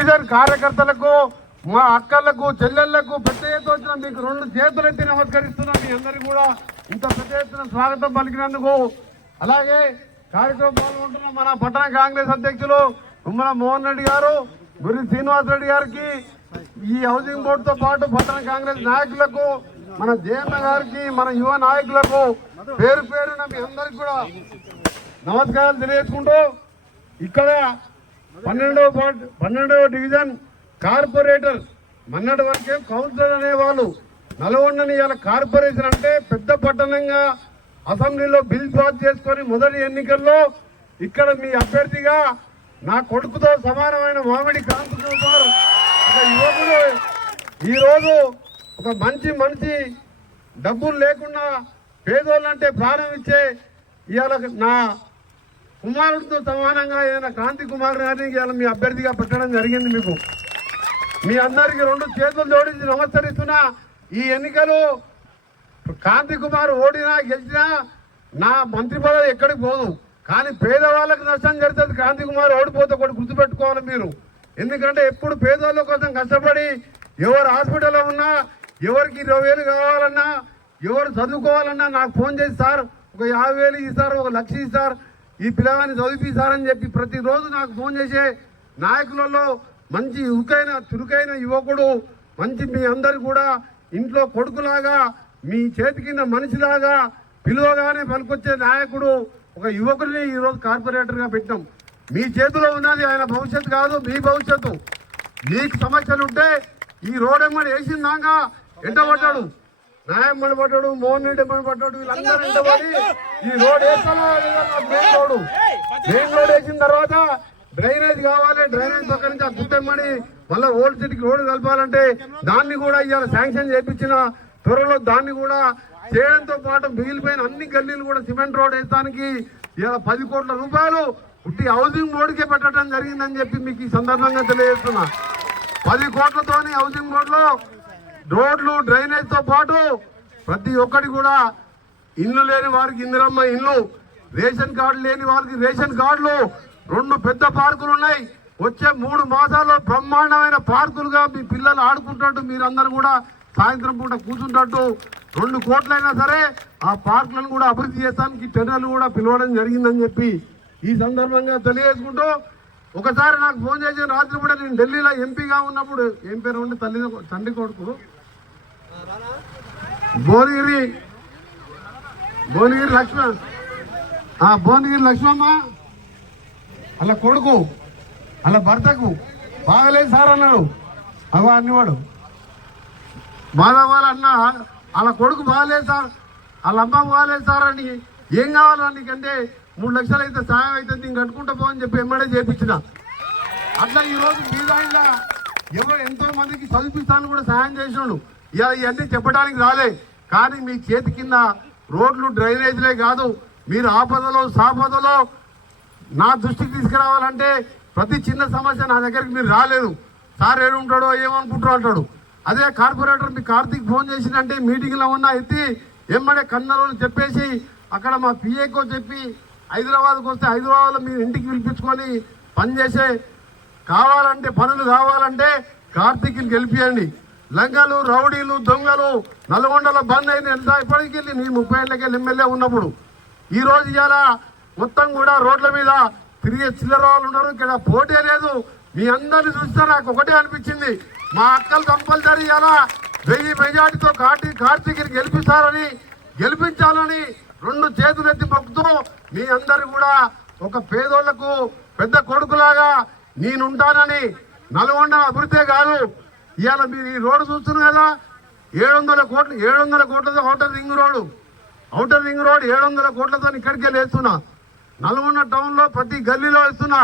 Division కార్యకర్తలకు మా అక్కలకు చెల్లెళ్లకు పెద్ద ఎత్తున వచ్చిన మీకు 2 చేతులెత్తి నమస్కరిస్తున్నాం. మీ అందరికీ కూడా ఇంత పెద్ద ఎత్తున స్వాగతం పలికినందుకు. అలాగే కార్యక్రమం పాల్గొంటున్న మన పట్టణ కాంగ్రెస్ అధ్యక్షులు తుమ్మల మోహన్ రెడ్డి గారు, గురి శ్రీనివాస్ రెడ్డి గారికి, ఈ హౌసింగ్ బోర్డుతో పాటు పట్టణ కాంగ్రెస్ నాయకులకు, మన జయన్న గారికి, మన యువ నాయకులకు పేరు పేరున మీ అందరికి కూడా నమస్కారాలు తెలియజేసుకుంటూ, ఇక్కడ 12వ డివిజన్ కార్పొరేటర్ మన్నటి వరకే కౌన్సిలర్ అనేవాళ్ళు నల్గొండని ఇవాళ కార్పొరేషన్ అంటే పెద్ద పట్టణంగా అసెంబ్లీలో బిల్ పాస్ చేసుకొని మొదటి ఎన్నికల్లో ఇక్కడ మీ అభ్యర్థిగా నా కొడుకుతో సమానమైన మామిడి కాంతి కుమార్ ఒక యువకుడు ఈరోజు ఒక మంచి మనిషి, డబ్బులు లేకుండా పేదోళ్ళంటే ప్రాణం ఇచ్చే ఇవాళ నా కుమారుడితో సమానంగా అయిన కాంతి కుమార్ గారిని ఇవాళ మీ అభ్యర్థిగా పెట్టడం జరిగింది. మీకు మీ అందరికీ 2 చేతులు జోడించి నమస్కరిస్తున్నా. ఈ ఎన్నికలు కాంతి కుమార్ ఓడినా గెలిచినా నా మంత్రి పదవి ఎక్కడికి పోదు, కానీ పేదవాళ్ళకి నష్టం జరుగుతుంది. కాంతి కుమార్ ఓడిపోతే ఒకటి గుర్తుపెట్టుకోవాలి మీరు. ఎందుకంటే ఎప్పుడు పేదవాళ్ళ కోసం కష్టపడి ఎవరు హాస్పిటల్లో ఉన్నా, ఎవరికి 20,000 కావాలన్నా, ఎవరు చదువుకోవాలన్నా నాకు ఫోన్ చేసి సార్ ఒక 50,000 ఇస్తారు, 1,00,000 ఇస్తారు, ఈ పిల్లగాన్ని చదివిస్తారని చెప్పి ప్రతిరోజు నాకు ఫోన్ చేసే నాయకులలో మంచి చురుకైన యువకుడు, మంచి మీ అందరు కూడా ఇంట్లో కొడుకులాగా మీ చేతి కింద మనిషిలాగా పిలువగానే పనికొచ్చే నాయకుడు ఒక యువకుడిని ఈరోజు కార్పొరేటర్గా పెట్టాం. మీ చేతిలో ఉన్నది ఆయన భవిష్యత్తు కాదు, మీ భవిష్యత్తు. మీకు సమస్యలు ఉంటే ఈ రోడ్ ఎమ్మడి వేసిందాకా ఎంటబడ్డాడు, నాయమ్మడి పడ్డాడు, మోహన్ రెడ్డి ఎమ్మడి పడ్డాడు, వీళ్ళందరూ ఎంటబడి ఈ రోడ్ వేస్తానో మెయిన్ రోడ్ వేసిన తర్వాత డ్రైనేజ్ కావాలి, డ్రైనేజ్ పక్క నుంచి ఆ గుట్టెమ్మడి మళ్ళీ ఓల్డ్ సిటీకి రోడ్డు కలపాలంటే దాన్ని కూడా ఇవాళ శాంక్షన్ చేయించిన త్వరలో దాన్ని కూడా చేయడంతో పాటు మిగిలిపోయిన అన్ని గల్లీలు కూడా సిమెంట్ రోడ్ వేయడానికి ఇవాళ 10 కోట్ల రూపాయలు ఉట్టి హౌసింగ్ బోర్డుకే పెట్టడం జరిగిందని చెప్పి మీకు ఈ సందర్భంగా తెలియజేస్తున్నా. 10 కోట్లతోని హౌసింగ్ బోర్డులో రోడ్లు, డ్రైనేజ్ తో పాటు ప్రతి ఒక్కటి కూడా ఇల్లు లేని వారికి ఇందిరమ్మ ఇల్లు, రేషన్ కార్డు లేని వారికి రేషన్ కార్డులు, 2 పెద్ద పార్కులు ఉన్నాయి. వచ్చే 3 మాసాల్లో బ్రహ్మాండమైన పార్కులుగా మీ పిల్లలు ఆడుకుంటున్నట్టు మీరందరూ కూడా సాయంత్రం పూట కూర్చుంటట్టు 2 కోట్లైనా సరే ఆ పార్కులను కూడా అభివృద్ధి చేస్తానికి టెండర్లు కూడా పిలవడం జరిగిందని చెప్పి ఈ సందర్భంగా తెలియజేసుకుంటూ, ఒకసారి నాకు ఫోన్ చేసిన రాత్రి కూడా నేను ఢిల్లీలో ఎంపీగా ఉన్నప్పుడు, ఏం పేరు ఉండి తండ్రి కొడుకు భువనగిరి లక్ష్మమ్మ అలా కొడుకు అలా భర్తకు బాగలేదు సార్ అన్నాడు. అగో అన్నవాడు బాధవాళ్ళు అన్న అలా కొడుకు బాగలేదు సార్, వాళ్ళ అమ్మ బాగలేదు సార్ అని, ఏం కావాలో నీకంటే 3 లక్షలు అయితే సాయం అయితే నేను కట్టుకుంటా పోని చెప్పి ఎమ్మడే చేయించిన. అట్లా ఈరోజు మీదాయిలా ఎవరు ఎంతో మందికి చదివిస్తాను కూడా సాయం చేసినాడు. ఇలా ఇవన్నీ చెప్పడానికి రాలే, కానీ మీ చేతి కింద రోడ్లు, డ్రైనేజీలే కాదు, మీరు ఆపదలో సాపదలో నా దృష్టికి తీసుకురావాలంటే ప్రతి చిన్న సమస్య నా దగ్గరికి మీరు రాలేదు. సార్ ఏడుంటాడో ఏమనుకుంటారో అంటాడు. అదే కార్పొరేటర్ మీ కార్తీక్ ఫోన్ చేసిందంటే మీటింగ్లో ఉన్నా ఎత్తి ఎమ్మడే కన్నరోజు చెప్పేసి అక్కడ మా పిఏకో చెప్పి హైదరాబాద్కి వస్తే హైదరాబాద్లో మీరు ఇంటికి పిలిపించుకొని పనిచేసే పనులు కావాలంటే కార్తీక్ని గెలిపియండి. లంగలు, రౌడీలు, దొంగలు నల్గొండలో బంద్ అయింది ఎంత ఇప్పటికి వెళ్ళి నీ 30 ఏళ్ళకెళ్ళి ఎమ్మెల్యే ఉన్నప్పుడు. ఈ రోజు ఇవాళ మొత్తం కూడా రోడ్ల మీద తిరిగే చిల్లర వాళ్ళు ఉన్నారు. ఇక్కడ పోటీ లేదు. మీ అందరిని చూస్తే నాకు ఒకటే అనిపించింది, మా అక్కలు కంపల్సరీ ఇలా 1000 మెజార్టీతో కార్తీక్ని గెలిపించాలని 2 చేతులెత్తి మొక్కుతూ మీ అందరు కూడా ఒక పేదోళ్లకు పెద్ద కొడుకులాగా నేనుంటానని, నల్గొండ అభివృద్ధే కాదు ఇవాళ మీరు ఈ రోడ్డు చూస్తున్నారు కదా, 700 కోట్లతో ఔటర్ రింగ్ రోడ్ 700 కోట్లతో ఇక్కడికే వేస్తున్నా. నల్గొండ టౌన్లో ప్రతి గల్లీలో వేస్తున్నా.